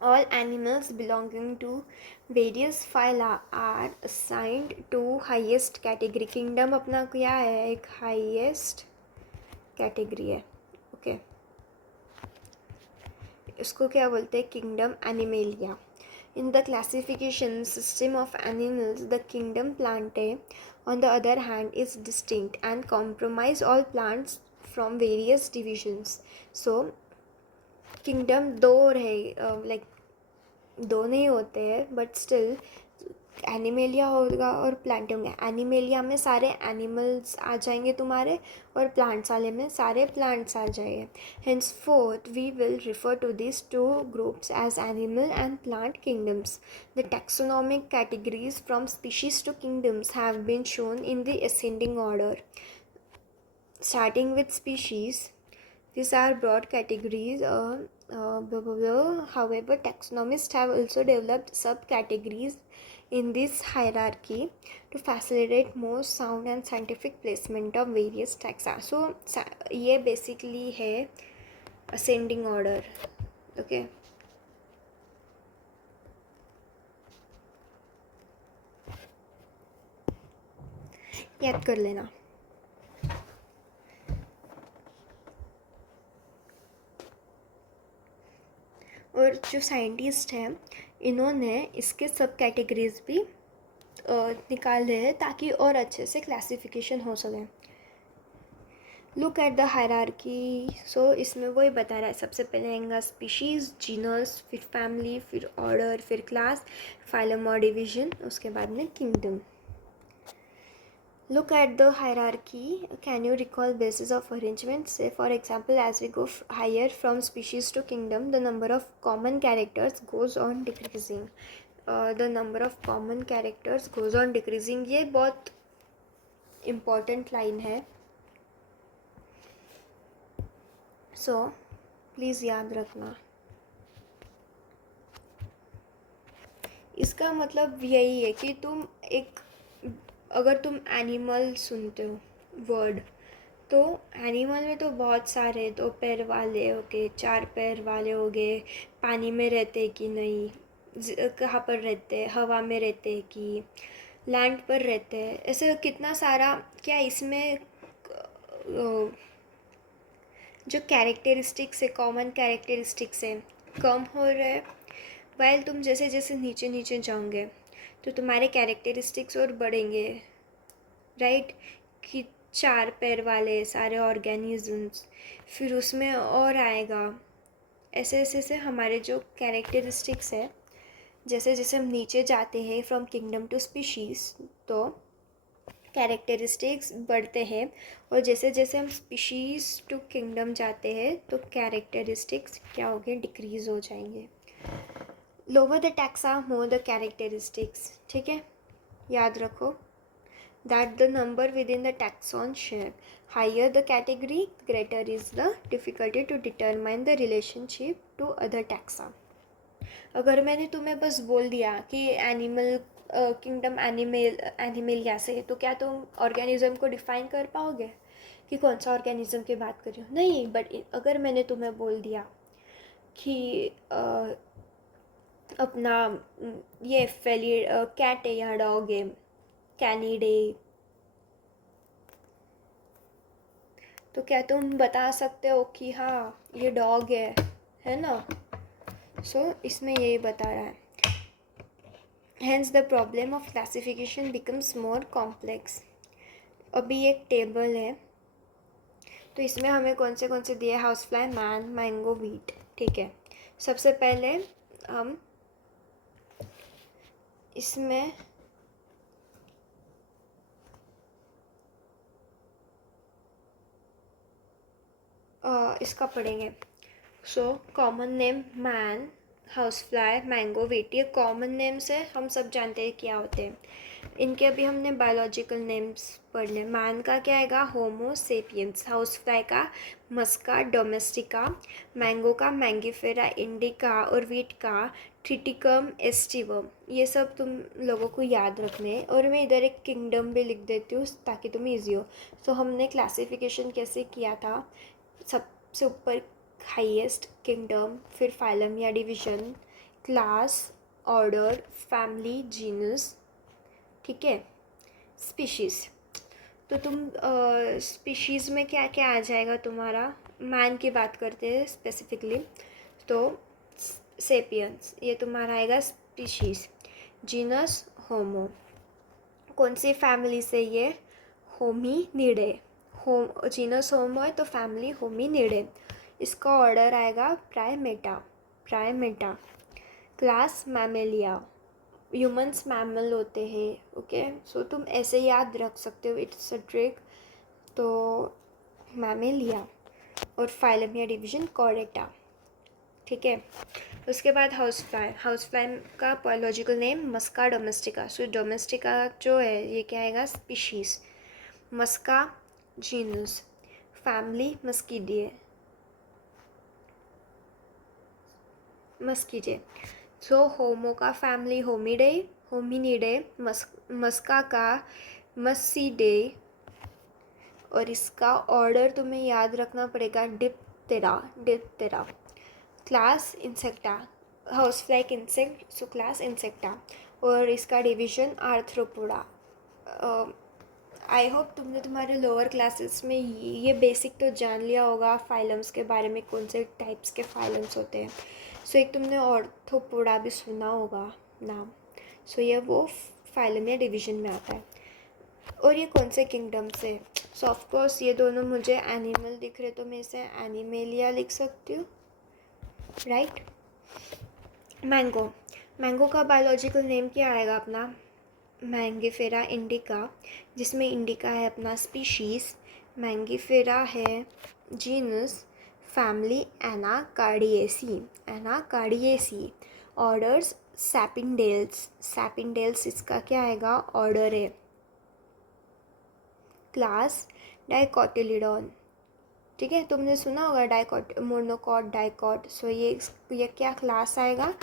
All animals belonging to various phyla are assigned to highest category. Kingdom अपना क्या है, एक highest category है. ओके, इसको क्या बोलते हैं, kingdom animalia. In the classification system of animals, the kingdom Plantae, on the other hand, is distinct and comprise all plants from various divisions. Kingdom दो रहे, like दो नहीं होते हैं, but still एनिमेलिया होगा और प्लांट होंगे. एनिमेलिया में सारे एनिमल्स आ जाएंगे तुम्हारे, और प्लांट्स वाले में सारे प्लांट्स आ जाएंगे. henceforth we will refer to these two groups as animal and plant kingdoms. The taxonomic categories from species to kingdoms have been shown in the ascending order. Starting with species, these are broad categories. However, taxonomists have also developed subcategories in this hierarchy to facilitate more sound and scientific placement of various taxa. ये basically है ascending order. Okay. याद कर लेना. और जो scientist हैं इन्होंने इसके सब कैटेगरीज भी निकाले हैं ताकि और अच्छे से क्लासिफिकेशन हो सके. Look at the hierarchy. इसमें वही बता रहा है, सबसे पहले आएगा स्पीशीज़, जीनस, फिर फैमिली, फिर ऑर्डर, फिर क्लास, फाइलम और डिवीजन, उसके बाद में kingdom. Look at the hierarchy. Can you recall basis of arrangement? Say for example, as we go higher from species to kingdom, the number of common characters goes on decreasing. The number of common characters goes on decreasing. ये बहुत important line है. Please याद रखना. इसका मतलब यही है कि तुम एक, अगर तुम एनिमल सुनते हो वर्ड, तो एनिमल में तो बहुत सारे, दो पैर वाले हो गए, चार पैर वाले हो गए, पानी में रहते कि नहीं, कहाँ पर रहते, हवा में रहते कि लैंड पर रहते हैं, ऐसे कितना सारा। क्या इसमें जो कैरेक्टरिस्टिक्स है, कॉमन कैरेक्टरिस्टिक्स है, कम हो रहे हैं। वाइल तुम जैसे जैसे नीचे नीचे जाओगे तो तुम्हारे कैरेक्टरिस्टिक्स और बढ़ेंगे, राइट। कि चार पैर वाले सारे ऑर्गेनिजम्स, फिर उसमें और आएगा, ऐसे ऐसे से हमारे जो कैरेक्टरिस्टिक्स है, जैसे जैसे हम नीचे जाते हैं फ्रॉम किंगडम टू स्पीशीज़, तो कैरेक्टरिस्टिक्स बढ़ते हैं। और जैसे जैसे हम स्पीशीज़ टू किंगडम जाते हैं तो कैरेक्टरिस्टिक्स क्या हो गए, डिक्रीज हो जाएंगे। Lower the taxa more the characteristics, ठीक है, याद रखो। That the number within the taxon share, higher the category, greater is the difficulty to determine the relationship to other taxa. अगर मैंने तुम्हें बस बोल दिया कि एनिमल किंगडम एनिमेलिया से, तो क्या तुम ऑर्गेनिज्म को डिफाइन कर पाओगे कि कौन सा ऑर्गेनिज्म की बात कर रही हो? नहीं। बट अगर मैंने तुम्हें बोल दिया कि अपना ये कैट है या डॉग है, कैनिडे, तो क्या तुम बता सकते हो कि हाँ ये डॉग है ना? सो इसमें यही बता रहा है। Hence the problem of classification becomes more complex. अभी एक टेबल है, तो इसमें हमें कौन से दिए, house fly, man, mango, wheat, ठीक है। सबसे पहले हम इसमें इसका पढ़ेंगे। So common name man, house fly, mango, wheat, ये कॉमन नेम्स है, हम सब जानते हैं क्या होते हैं। इनके अभी हमने बायोलॉजिकल नेम्स पढ़ लें। मैन का क्या आएगा, होमो सेपियंस, हाउस फ्लाई का मस्का डोमेस्टिका, मैंगो का मैंगीफेरा इंडिका, और वीट का ट्रिटिकम एस्टिवम। ये सब तुम लोगों को याद रखने हैं। और मैं इधर एक किंगडम भी लिख देती हूँ ताकि तुम्हें ईजी हो। तो हमने क्लासिफिकेशन कैसे किया था, सबसे ऊपर हाईएस्ट किंगडम, फिर फाइलम या division, class, order, family, genus, ठीक है, स्पीशीज़। तो तुम स्पीशीज़ में क्या क्या आ जाएगा तुम्हारा, मैन की बात करते हैं स्पेसिफिकली, तो सेपियंस ये तुम्हारा आएगा स्पीशीज़। जीनस होमो, कौन सी फैमिली से, ये होमिनिडे, होम जीनस होमो है तो फैमिली होमिनिडे। इसका ऑर्डर आएगा Primata, Primata. Class Mammalia, humans mammal होते हैं, ओके। सो तुम ऐसे याद रख सकते हो, इट्स अ ट्रिक। तो मैमेलिया, और फाइलम या डिवीजन कॉर्डेटा, ठीक है। उसके बाद हाउस फ्लाई, हाउस फ्लाई का बायोलॉजिकल नेम मस्का डोमेस्टिका। सो डोमेस्टिका जो है ये क्या आएगा, स्पीशीज़। मस्का जीनस, फैमिली मस्कीडिए, मस्कीडे। सो होमो का फैमिली होमिडे, होमिनिडे, मस्का का मस्सीडे, और इसका ऑर्डर तुम्हें याद रखना पड़ेगा, Diptera, Diptera. Class Insecta, house fly insect, so class Insecta, और इसका डिवीजन आर्थ्रोपोडा। आई होप तुमने तुम्हारे लोअर क्लासेस में ये बेसिक तो जान लिया होगा फाइलम्स के बारे में, कौन से टाइप्स के फाइलम्स होते हैं। सो एक तुमने ऑर्थोपोडा भी सुना होगा नाम। सो ये वो फाइलम या डिवीजन में आता है। और ये कौन से किंगडम से, सो ऑफकोर्स ये दोनों मुझे एनिमल दिख रहे, तो मैं इसे एनिमेलिया लिख सकती हूँ, राइट। मैंगो, मैंगो का बायोलॉजिकल नेम क्या आएगा अपना, मैंगीफेरा इंडिका, जिसमें इंडिका है अपना स्पीशीज़, मैंगीफेरा है genus, family Anacardiaceae, Anacardiaceae, orders सैपिंडेल्स, सैपिंडेल्स इसका क्या आएगा, ऑर्डर है। क्लास डाइकोटिलिडॉन, ठीक है, तुमने सुना होगा डाइकॉट, मोनोकॉट, डाइकॉट। सो ये क्या क्लास आएगा,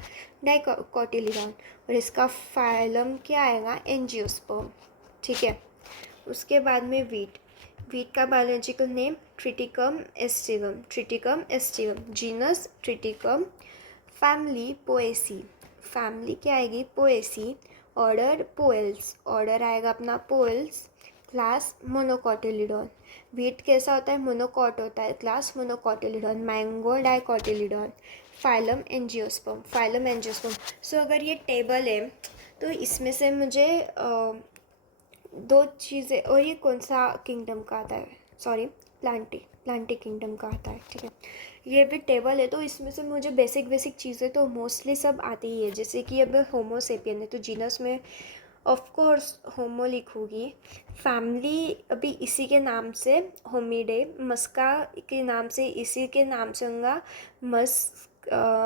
डाइकोटिलीडॉन, और इसका फाइलम क्या आएगा, एंजियोस्पर्म। ठीक है, उसके बाद में वीट। वीट का biological name Triticum aestivum, Triticum aestivum, genus Triticum, family Poaceae, family क्या आएगी, पोएसी, ऑर्डर पोएल्स, ऑर्डर आएगा अपना पोएल्स, क्लास मोनोकॉटिलिडॉन। वीट कैसा होता है, मोनोकॉट होता है, class monocotyledon. Mango dicotyledon, phylum angiosperm, phylum angiosperm. So अगर ये टेबल है तो इसमें से मुझे दो चीज़ें, और ये कौन सा किंगडम का आता है, सॉरी प्लांटी किंगडम का आता है। ठीक है, ये भी टेबल है तो इसमें से मुझे बेसिक चीज़ें तो मोस्टली सब आती ही है। जैसे कि अब होमोसेपियन है तो जीनस में ऑफ कोर्स होमो लिखूँगी, फैमिली अभी इसी के नाम से होमिडे, मस्का के नाम से इसी के नाम से होगा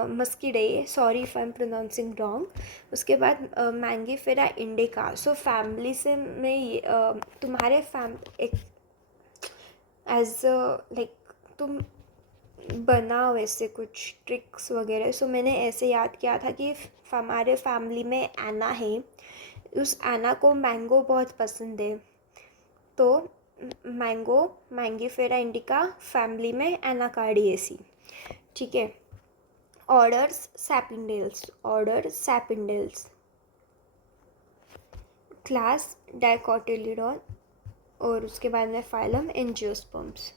Muscidae, sorry if I am pronouncing wrong. उसके बाद मैंगीफेरा इंडिका। सो फैमिली से मैं तुम्हारे एक एज लाइक तुम बनाओ ऐसे कुछ ट्रिक्स वगैरह। सो मैंने ऐसे याद किया था कि हमारे फैमिली में एना है, उस एना को मैंगो बहुत पसंद है, तो मैंगो, मैंगीफेरा इंडिका, फैमिली में एनाकार्डिएसी। ठीक है, ऑर्डर्स सैपिंडेल्स, ऑर्डर सैपिंडेल्स, क्लास डाइकोटिलिडॉन, और उसके बाद में फाइलम एंजियोस्पर्म्स।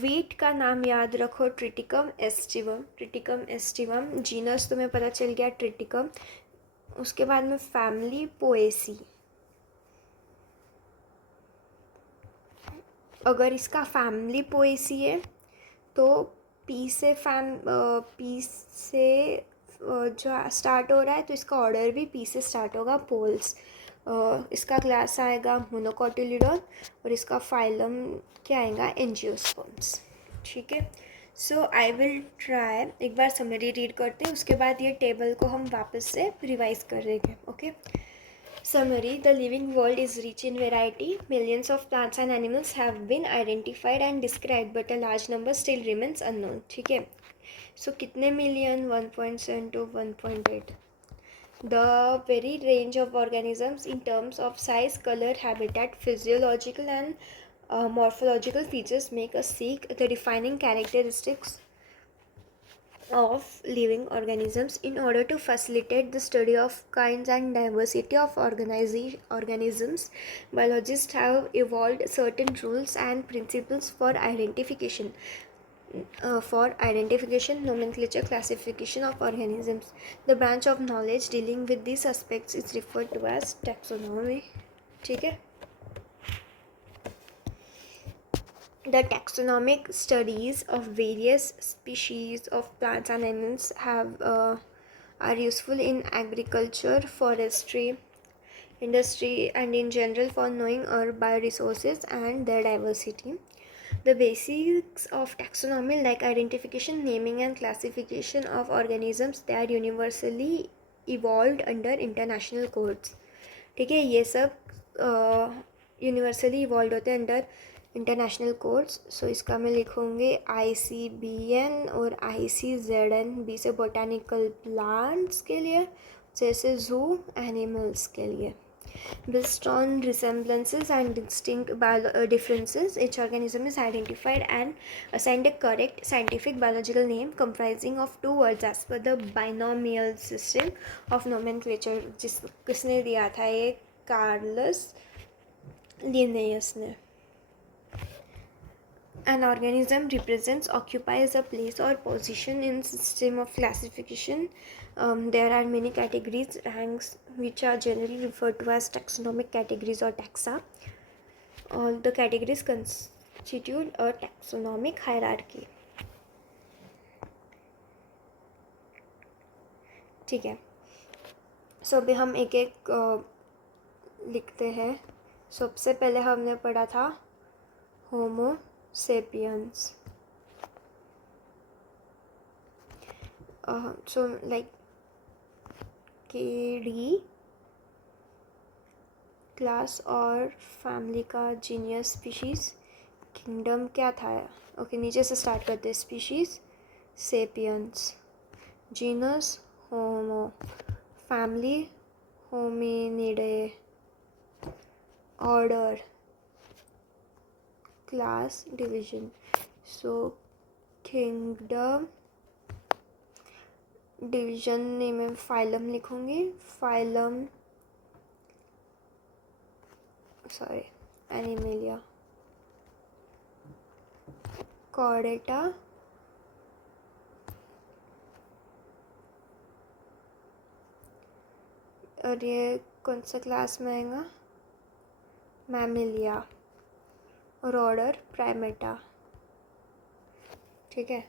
वीट का नाम याद रखो, Triticum aestivum, Triticum aestivum, genus तुम्हें पता चल गया ट्रिटिकम। उसके बाद में फैमिली पोएसी। अगर इसका फैमिली पोएसी है तो पी से जो स्टार्ट हो रहा है तो इसका ऑर्डर भी पी से स्टार्ट होगा, पोल्स। इसका क्लास आएगा मोनोकॉटिलिडॉन, और इसका फाइलम क्या आएगा, एंजियोस्पर्म्स। ठीक है, सो आई विल ट्राई, एक बार समरी रीड करते हैं, उसके बाद ये टेबल को हम वापस से रिवाइज कर देंगे। Okay, summary: the living world is rich in variety. Millions of plants and animals have been identified and described, but a large number still remains unknown. ठीक है, सो कितने million, 1.7 to 1.8. The very range of organisms in terms of size, color, habitat, physiological and morphological features make us seek the defining characteristics of living organisms. In order to facilitate the study of kinds and diversity of organisms, biologists have evolved certain rules and principles for identification, nomenclature, classification of organisms. The branch of knowledge dealing with these aspects is referred to as taxonomy. ठीक है, the taxonomic studies of various species of plants and animals are useful in agriculture, forestry, industry, and in general for knowing our bioresources and their diversity. The basics of taxonomy, like identification, naming, and classification of organisms, they are universally evolved under international codes. ठीक है, ये सब universally evolve होते हैं under international codes. सो इसका मैं लिखूँगी ICBN और ICZN। बी से बोटानिकल प्लांट्स के लिए, जैसे जू एनिमल्स के लिए। Based on resemblances and distinct differences, each organism is identified and assigned a correct scientific biological name comprising of two words as per the binomial system of nomenclature. किसने दिया था ये, कार्लस लिनेयस ने। An organism represents, occupies a place or position in system of classification. There are many categories, ranks, which are generally referred to as taxonomic categories or taxa. All the categories constitute a taxonomic hierarchy. ठीक है, सो अभी हम एक एक लिखते हैं। सबसे पहले हमने पढ़ा था होमो sapiens. So like KD class और फैमिली का जीनियस स्पीशीज़, किंगडम क्या था? ओके, नीचे से स्टार्ट करते हैं। Species sapiens, genus homo, family Hominidae, order class division. So kingdom division name में फाइलम लिखूंगी, फाइलम सॉरी एनिमेलिया, कॉर्डेटा और ये कौन सा क्लास में आएगा? मैमिलिया और ऑर्डर प्राइमेटा। ठीक है,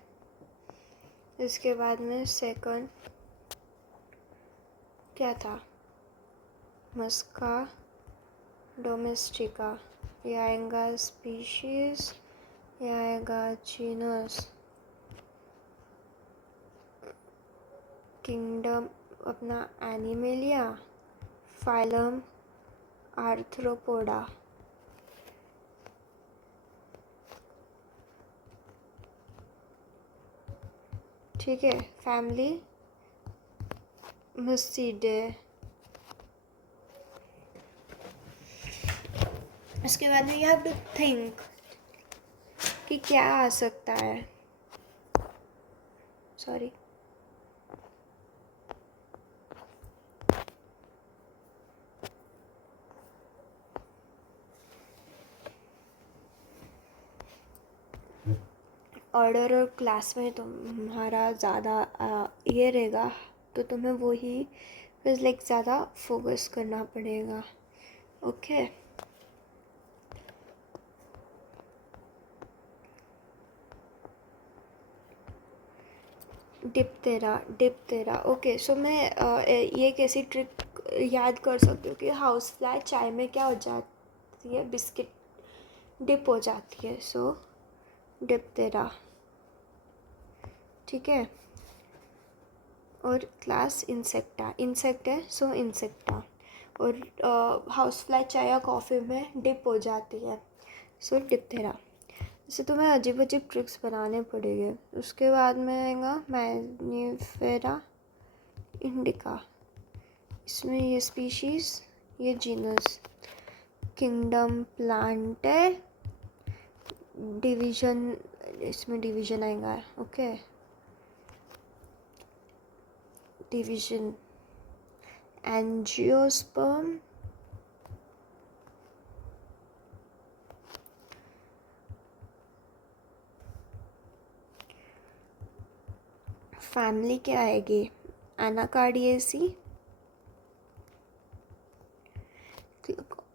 इसके बाद में सेकंड क्या था? मस्का डोमेस्टिका। ये आएगा स्पीशीज, ये आएगा जीनस। किंगडम अपना एनिमेलिया, फाइलम आर्थ्रोपोडा। ठीक है, फैमिली मुस्टिडे। इसके बाद में यू हैव टू थिंक कि क्या आ सकता है। सॉरी, ऑर्डर और क्लास में तुम्हारा ज़्यादा ये रहेगा, तो तुम्हें वही फिर लाइक ज़्यादा फोकस करना पड़ेगा। ओके, डिप्तेरा। ओके, सो मैं ये कैसी ट्रिक याद कर सकती हूँ कि हाउस फ्लाई चाय में क्या हो जाती है? बिस्किट डिप हो जाती है। सो डिप्तेरा। ठीक है, और क्लास इंसेक्टा, इंसेक्ट है सो इंसेक्टा। और हाउस फ्लाई चाय या कॉफ़ी में डिप हो जाती है, सो डिप्तेरा। इसे तुम्हें अजीब अजीब ट्रिक्स बनाने पड़ेंगे। उसके बाद में आएगा मैनिफेरा इंडिका। इसमें ये स्पीशीज़, ये जीनस। किंगडम प्लांट है, डिवीजन, इसमें डिवीजन आएगा। ओके, डिवीजन एंजियोस्पर्म, फैमिली क्या आएगी? एनाकार्डिएसी,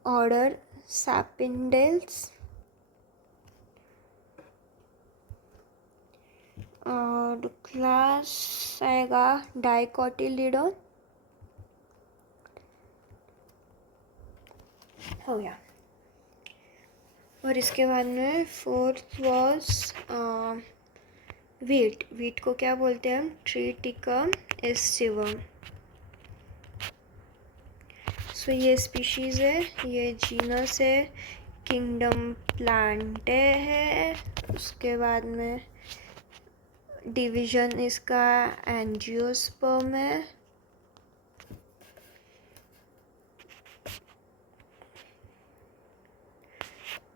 ऑर्डर सैपिंडेल्स, और क्लास आएगा डाइकोटिलिडोन। हो गया। और इसके बाद में फोर्थ वॉज वीट को क्या बोलते हैं हम? Triticum aestivum. सो ये स्पीशीज़ है, ये जीनस है, किंगडम प्लांटे है। उसके बाद में डिवीजन इसका एंजियोस्पर्म है।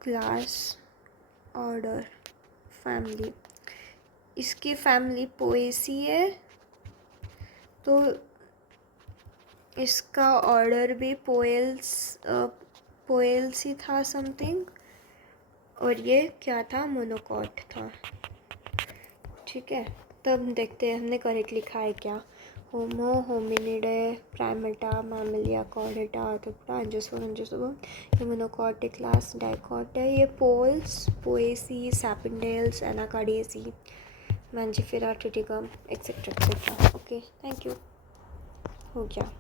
Class, order, family. इसकी फैमिली पोएसी है, तो इसका ऑर्डर भी पोएल्स ही था समथिंग। और ये क्या था? मोनोकॉट था। ठीक है, तब देखते हैं हमने करेक्ट लिखा है क्या। Homo Hominidae Primata Mammalia Chordata Arthropoda angiosperm. ये मोनोकॉट क्लास डाइकॉट है। ये Poales Poaceae Sapindales Anacardiaceae Mangifera Triticum etcetera etcetera. Okay, thank you. हो गया।